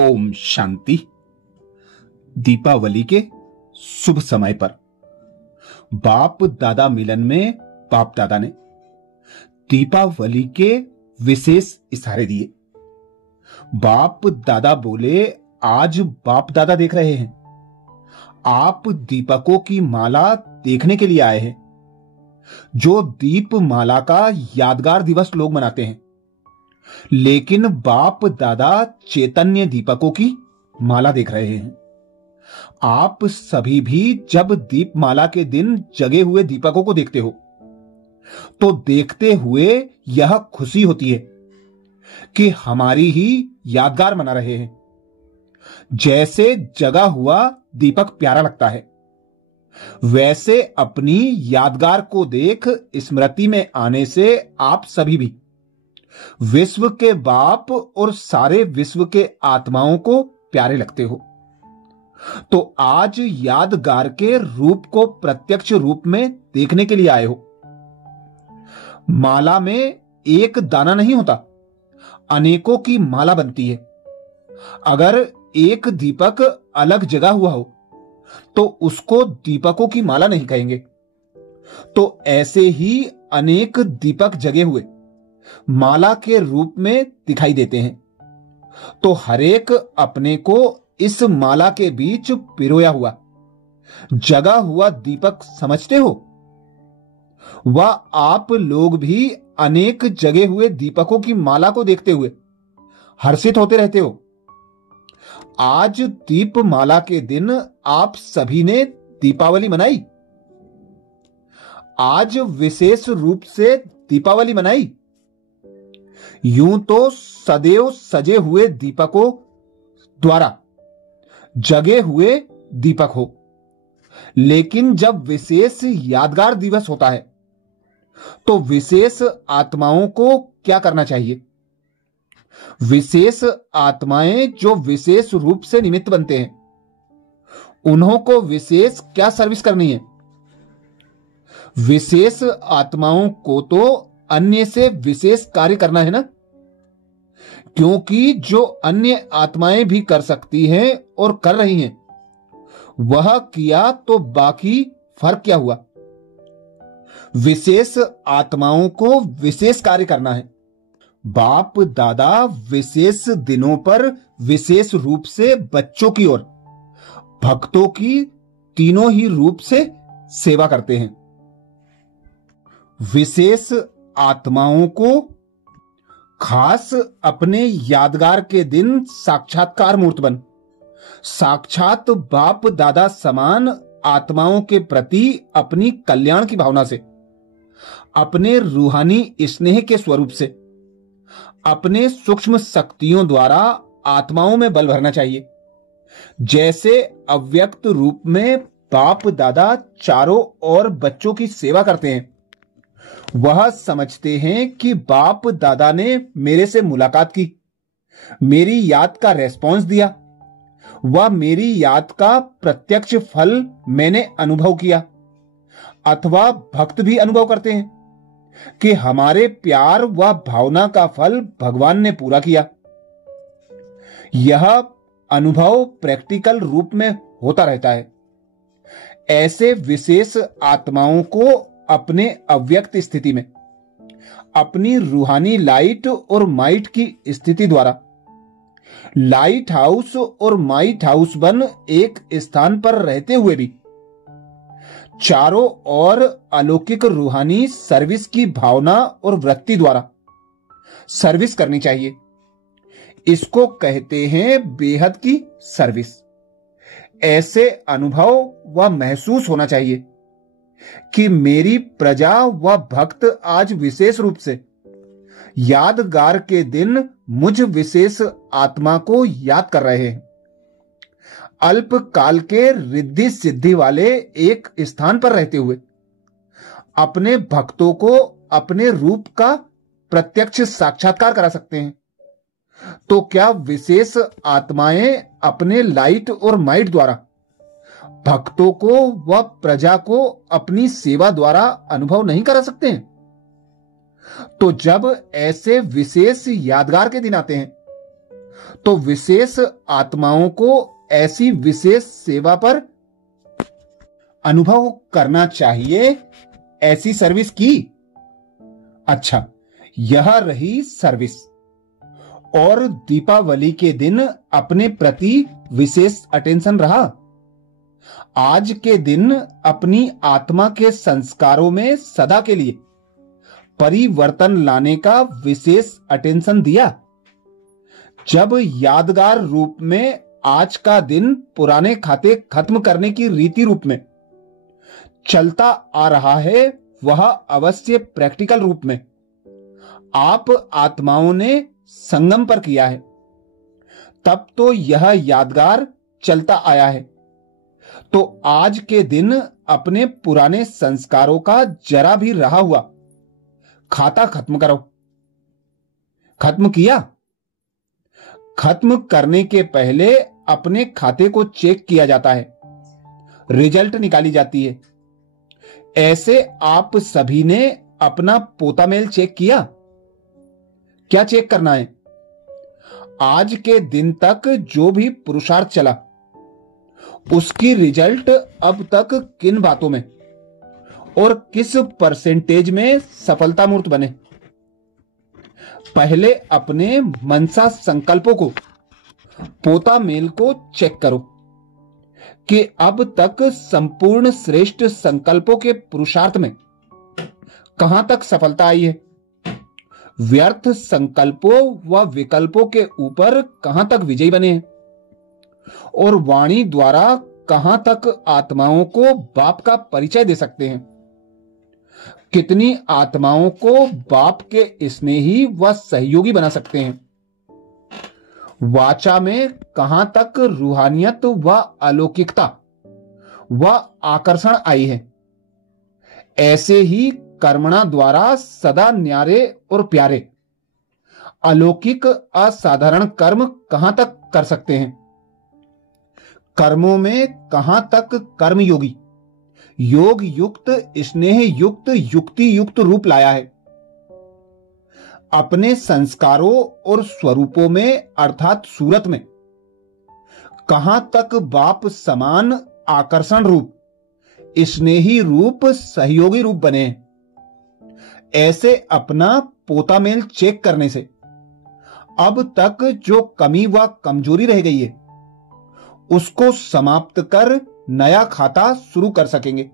ओम शांति। दीपावली के शुभ समय पर बाप दादा मिलन में बाप दादा ने दीपावली के विशेष इशारे दिए। बाप दादा बोले, आज बाप दादा देख रहे हैं, आप दीपकों की माला देखने के लिए आए हैं। जो दीप माला का यादगार दिवस लोग मनाते हैं, लेकिन बाप दादा चैतन्य दीपकों की माला देख रहे हैं। आप सभी भी जब दीपमाला के दिन जगे हुए दीपकों को देखते हो तो देखते हुए यह खुशी होती है कि हमारी ही यादगार मना रहे हैं। जैसे जगा हुआ दीपक प्यारा लगता है, वैसे अपनी यादगार को देख स्मृति में आने से आप सभी भी विश्व के बाप और सारे विश्व के आत्माओं को प्यारे लगते हो। तो आज यादगार के रूप को प्रत्यक्ष रूप में देखने के लिए आए हो। माला में एक दाना नहीं होता, अनेकों की माला बनती है। अगर एक दीपक अलग जगा हुआ हो तो उसको दीपकों की माला नहीं कहेंगे। तो ऐसे ही अनेक दीपक जगे हुए माला के रूप में दिखाई देते हैं। तो हरेक अपने को इस माला के बीच पिरोया हुआ जगा हुआ दीपक समझते हो। वह आप लोग भी अनेक जगे हुए दीपकों की माला को देखते हुए हर्षित होते रहते हो। आज दीप माला के दिन आप सभी ने दीपावली मनाई। आज विशेष रूप से दीपावली मनाई। यूं तो सदैव सजे हुए दीपकों द्वारा जगे हुए दीपक हो, लेकिन जब विशेष यादगार दिवस होता है तो विशेष आत्माओं को क्या करना चाहिए? विशेष आत्माएं जो विशेष रूप से निमित्त बनते हैं, उन्हों को विशेष क्या सर्विस करनी है? विशेष आत्माओं को तो अन्य से विशेष कार्य करना है ना, क्योंकि जो अन्य आत्माएं भी कर सकती हैं और कर रही हैं, वह किया तो बाकी फर्क क्या हुआ? विशेष आत्माओं को विशेष कार्य करना है। बाप दादा विशेष दिनों पर विशेष रूप से बच्चों की और भक्तों की तीनों ही रूप से सेवा करते हैं। विशेष आत्माओं को खास अपने यादगार के दिन साक्षात्कार मूर्त बन साक्षात बाप दादा समान आत्माओं के प्रति अपनी कल्याण की भावना से, अपने रूहानी स्नेह के स्वरूप से, अपने सूक्ष्म शक्तियों द्वारा आत्माओं में बल भरना चाहिए। जैसे अव्यक्त रूप में बाप दादा चारों ओर बच्चों की सेवा करते हैं, वह समझते हैं कि बाप दादा ने मेरे से मुलाकात की, मेरी याद का रेस्पॉन्स दिया, वह मेरी याद का प्रत्यक्ष फल मैंने अनुभव किया। अथवा भक्त भी अनुभव करते हैं कि हमारे प्यार व भावना का फल भगवान ने पूरा किया। यह अनुभव प्रैक्टिकल रूप में होता रहता है। ऐसे विशेष आत्माओं को अपने अव्यक्त स्थिति में अपनी रूहानी लाइट और माइट की स्थिति द्वारा लाइट हाउस और माइट हाउस बन एक स्थान पर रहते हुए भी चारों ओर अलौकिक रूहानी सर्विस की भावना और वृत्ति द्वारा सर्विस करनी चाहिए। इसको कहते हैं बेहद की सर्विस। ऐसे अनुभव व महसूस होना चाहिए कि मेरी प्रजा व भक्त आज विशेष रूप से यादगार के दिन मुझ विशेष आत्मा को याद कर रहे हैं। अल्प काल के रिद्धि सिद्धि वाले एक स्थान पर रहते हुए अपने भक्तों को अपने रूप का प्रत्यक्ष साक्षात्कार करा सकते हैं। तो क्या विशेष आत्माएं अपने लाइट और माइट द्वारा भक्तों को व प्रजा को अपनी सेवा द्वारा अनुभव नहीं करा सकते हैं? तो जब ऐसे विशेष यादगार के दिन आते हैं तो विशेष आत्माओं को ऐसी विशेष सेवा पर अनुभव करना चाहिए। ऐसी सर्विस की। अच्छा, यह रही सर्विस। और दीपावली के दिन अपने प्रति विशेष अटेंशन रहा। आज के दिन अपनी आत्मा के संस्कारों में सदा के लिए परिवर्तन लाने का विशेष अटेंशन दिया। जब यादगार रूप में आज का दिन पुराने खाते खत्म करने की रीति रूप में चलता आ रहा है, वह अवश्य प्रैक्टिकल रूप में आप आत्माओं ने संगम पर किया है। तब तो यह यादगार चलता आया है। तो आज के दिन अपने पुराने संस्कारों का जरा भी रहा हुआ खाता खत्म करो। खत्म किया? खत्म करने के पहले अपने खाते को चेक किया जाता है, रिजल्ट निकाली जाती है। ऐसे आप सभी ने अपना पोता मेल चेक किया? क्या चेक करना है? आज के दिन तक जो भी पुरुषार्थ चला, उसकी रिजल्ट अब तक किन बातों में और किस परसेंटेज में सफलता मूर्त बने। पहले अपने मनसा संकल्पों को, पोता मेल को चेक करो कि अब तक संपूर्ण श्रेष्ठ संकल्पों के पुरुषार्थ में कहां तक सफलता आई है। व्यर्थ संकल्पों व विकल्पों के ऊपर कहां तक विजयी बने हैं और वाणी द्वारा कहां तक आत्माओं को बाप का परिचय दे सकते हैं। कितनी आत्माओं को बाप के स्नेही व सहयोगी बना सकते हैं। वाचा में कहां तक रूहानियत व अलौकिकता व आकर्षण आई है। ऐसे ही कर्मणा द्वारा सदा न्यारे और प्यारे अलौकिक असाधारण कर्म कहां तक कर सकते हैं। कर्मों में कहां तक कर्मयोगी, योग युक्त, स्नेह युक्त, युक्ति युक्त रूप लाया है। अपने संस्कारों और स्वरूपों में अर्थात सूरत में कहां तक बाप समान आकर्षण रूप, स्नेही रूप, सहयोगी रूप बने हैं। ऐसे अपना पोता मेल चेक करने से अब तक जो कमी व कमजोरी रह गई है, उसको समाप्त कर नया खाता शुरू कर सकेंगे।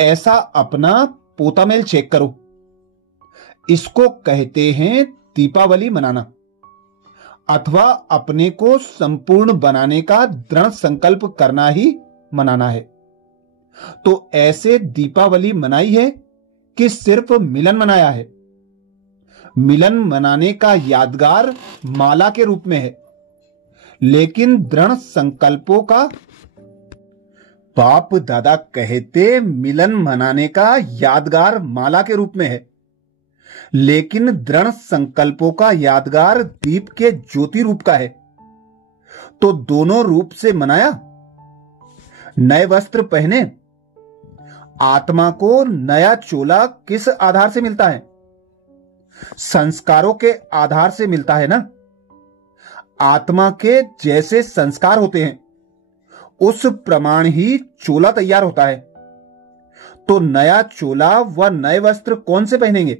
ऐसा अपना पोता मेल चेक करो। इसको कहते हैं दीपावली मनाना, अथवा अपने को संपूर्ण बनाने का दृढ़ संकल्प करना ही मनाना है। तो ऐसे दीपावली मनाई है कि सिर्फ मिलन मनाया है? मिलन मनाने का यादगार माला के रूप में है, लेकिन दृढ़ संकल्पों का, बाप दादा कहते मिलन मनाने का यादगार माला के रूप में है, लेकिन दृढ़ संकल्पों का यादगार दीप के ज्योति रूप का है। तो दोनों रूप से मनाया। नए वस्त्र पहने। आत्मा को नया चोला किस आधार से मिलता है? संस्कारों के आधार से मिलता है ना। आत्मा के जैसे संस्कार होते हैं, उस प्रमाण ही चोला तैयार होता है। तो नया चोला व नए वस्त्र कौन से पहनेंगे?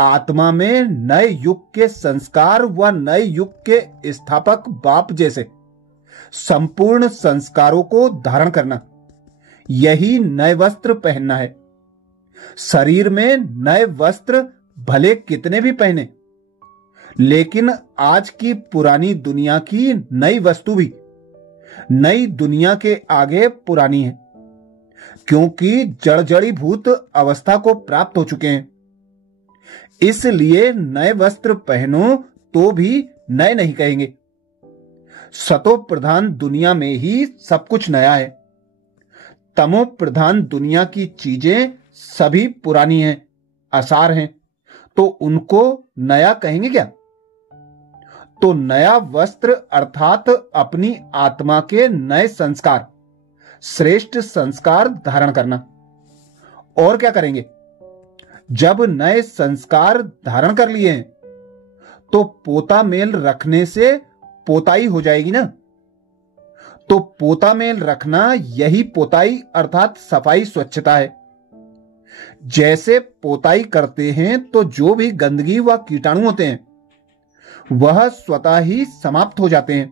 आत्मा में नए युग के संस्कार व नए युग के स्थापक बाप जैसे संपूर्ण संस्कारों को धारण करना, यही नए वस्त्र पहनना है। शरीर में नए वस्त्र भले कितने भी पहने, लेकिन आज की पुरानी दुनिया की नई वस्तु भी नई दुनिया के आगे पुरानी है, क्योंकि जड़जड़ीभूत अवस्था को प्राप्त हो चुके हैं। इसलिए नए वस्त्र पहनो तो भी नए नहीं कहेंगे। सतो प्रधान दुनिया में ही सब कुछ नया है। तमो प्रधान दुनिया की चीजें सभी पुरानी हैं, असार हैं, तो उनको नया कहेंगे क्या? तो नया वस्त्र अर्थात अपनी आत्मा के नए संस्कार, श्रेष्ठ संस्कार धारण करना। और क्या करेंगे? जब नए संस्कार धारण कर लिए हैं, तो पोता मेल रखने से पोताई हो जाएगी ना। तो पोता मेल रखना यही पोताई अर्थात सफाई स्वच्छता है। जैसे पोताई करते हैं तो जो भी गंदगी व कीटाणु होते हैं वह स्वतः ही समाप्त हो जाते हैं।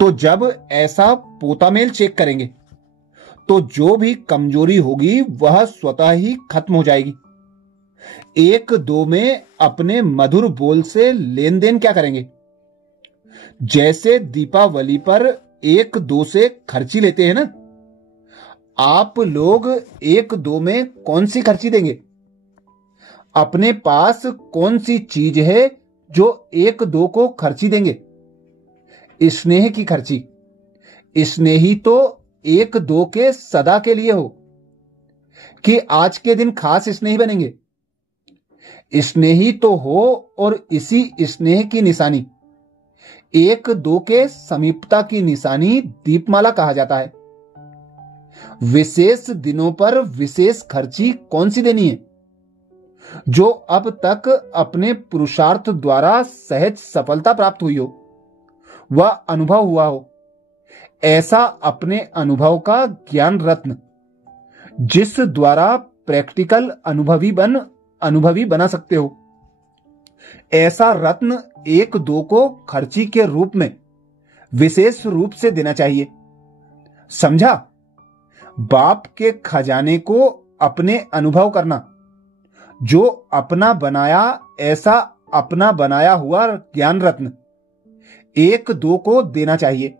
तो जब ऐसा पोता मेल चेक करेंगे तो जो भी कमजोरी होगी वह स्वतः ही खत्म हो जाएगी। एक दो में अपने मधुर बोल से लेन देन क्या करेंगे। जैसे दीपावली पर एक दो से खर्ची लेते हैं ना, आप लोग एक दो में कौन सी खर्ची देंगे? अपने पास कौन सी चीज है जो एक दो को खर्ची देंगे? स्नेह की खर्ची। स्नेही तो एक दो के सदा के लिए हो कि आज के दिन खास स्नेही बनेंगे। स्नेही तो हो और इसी स्नेह की निशानी, एक दो के समीपता की निशानी दीपमाला कहा जाता है। विशेष दिनों पर विशेष खर्ची कौन सी देनी है? जो अब तक अपने पुरुषार्थ द्वारा सहज सफलता प्राप्त हुई हो, वह अनुभव हुआ हो, ऐसा अपने अनुभव का ज्ञान रत्न जिस द्वारा प्रैक्टिकल अनुभवी बना सकते हो, ऐसा रत्न एक दो को खर्ची के रूप में विशेष रूप से देना चाहिए। समझा? बाप के खजाने को अपने अनुभव करना, जो अपना बनाया ऐसा अपना बनाया हुआ ज्ञान रत्न एक दो को देना चाहिए,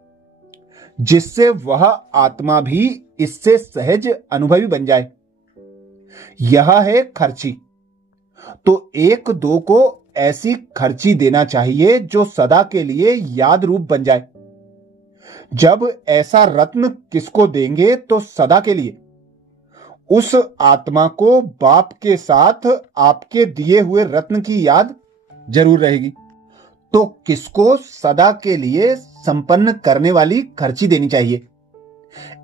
जिससे वह आत्मा भी इससे सहज अनुभवी बन जाए। यह है खर्ची। तो एक दो को ऐसी खर्ची देना चाहिए जो सदा के लिए याद रूप बन जाए। जब ऐसा रत्न किसको देंगे तो सदा के लिए उस आत्मा को बाप के साथ आपके दिए हुए रत्न की याद जरूर रहेगी। तो किसको सदा के लिए संपन्न करने वाली खर्ची देनी चाहिए।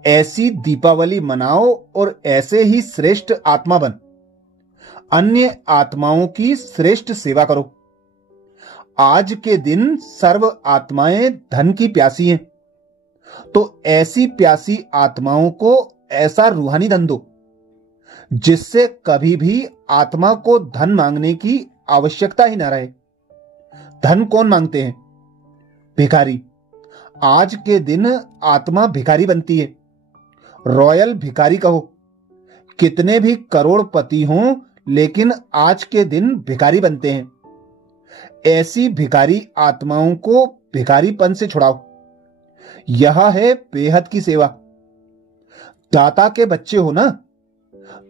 ऐसी दीपावली मनाओ और ऐसे ही श्रेष्ठ आत्मा बन अन्य आत्माओं की श्रेष्ठ सेवा करो। आज के दिन सर्व आत्माएं धन की प्यासी हैं, तो ऐसी प्यासी आत्माओं को ऐसा रूहानी धन दो जिससे कभी भी आत्मा को धन मांगने की आवश्यकता ही ना रहे। धन कौन मांगते हैं? भिखारी। आज के दिन आत्मा भिखारी बनती है। रॉयल भिखारी कहो। कितने भी करोड़पति हों लेकिन आज के दिन भिखारी बनते हैं। ऐसी भिखारी आत्माओं को भिखारीपन से छुड़ाओ। यह है बेहद की सेवा। दाता के बच्चे हो ना,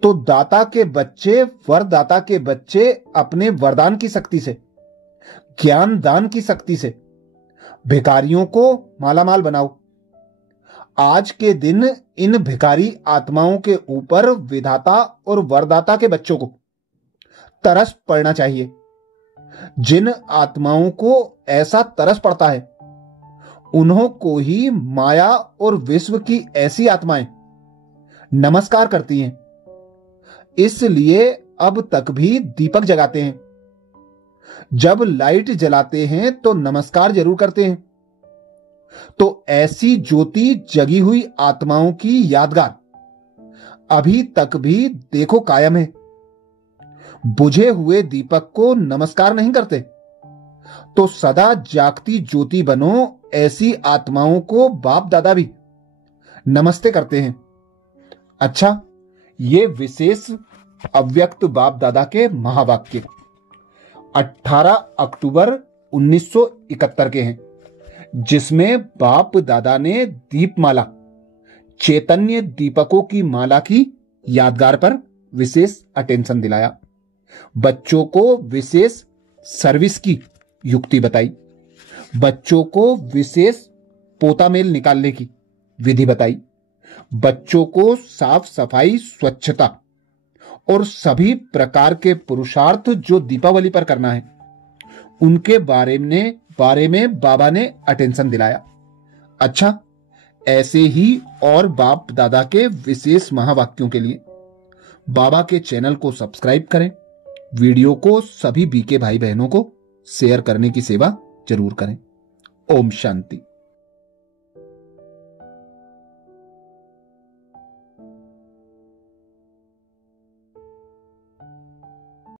तो दाता के बच्चे वरदाता के बच्चे अपने वरदान की शक्ति से, ज्ञान दान की शक्ति से भिखारियों को मालामाल बनाओ। आज के दिन इन भिखारी आत्माओं के ऊपर विधाता और वरदाता के बच्चों को तरस पड़ना चाहिए। जिन आत्माओं को ऐसा तरस पड़ता है उन्हों को ही माया और विश्व की ऐसी आत्माएं नमस्कार करती हैं। इसलिए अब तक भी दीपक जगाते हैं। जब लाइट जलाते हैं तो नमस्कार जरूर करते हैं। तो ऐसी ज्योति जगी हुई आत्माओं की यादगार अभी तक भी देखो कायम है। बुझे हुए दीपक को नमस्कार नहीं करते, तो सदा जागती ज्योति बनो। ऐसी आत्माओं को बाप दादा भी नमस्ते करते हैं। अच्छा, ये विशेष अव्यक्त बाप दादा के महावाक्य 18 अक्टूबर 1971 के हैं, जिसमें बाप दादा ने दीपमाला चैतन्य दीपकों की माला की यादगार पर विशेष अटेंशन दिलाया। बच्चों को विशेष सर्विस की युक्ति बताई। बच्चों को विशेष पोता मेल निकालने की विधि बताई। बच्चों को साफ सफाई, स्वच्छता और सभी प्रकार के पुरुषार्थ जो दीपावली पर करना है उनके बारे में बाबा ने अटेंशन दिलाया। अच्छा, ऐसे ही और बाप दादा के विशेष महावाक्यों के लिए बाबा के चैनल को सब्सक्राइब करें। वीडियो को सभी बीके भाई बहनों को शेयर करने की सेवा जरूर करें। ओम शांति।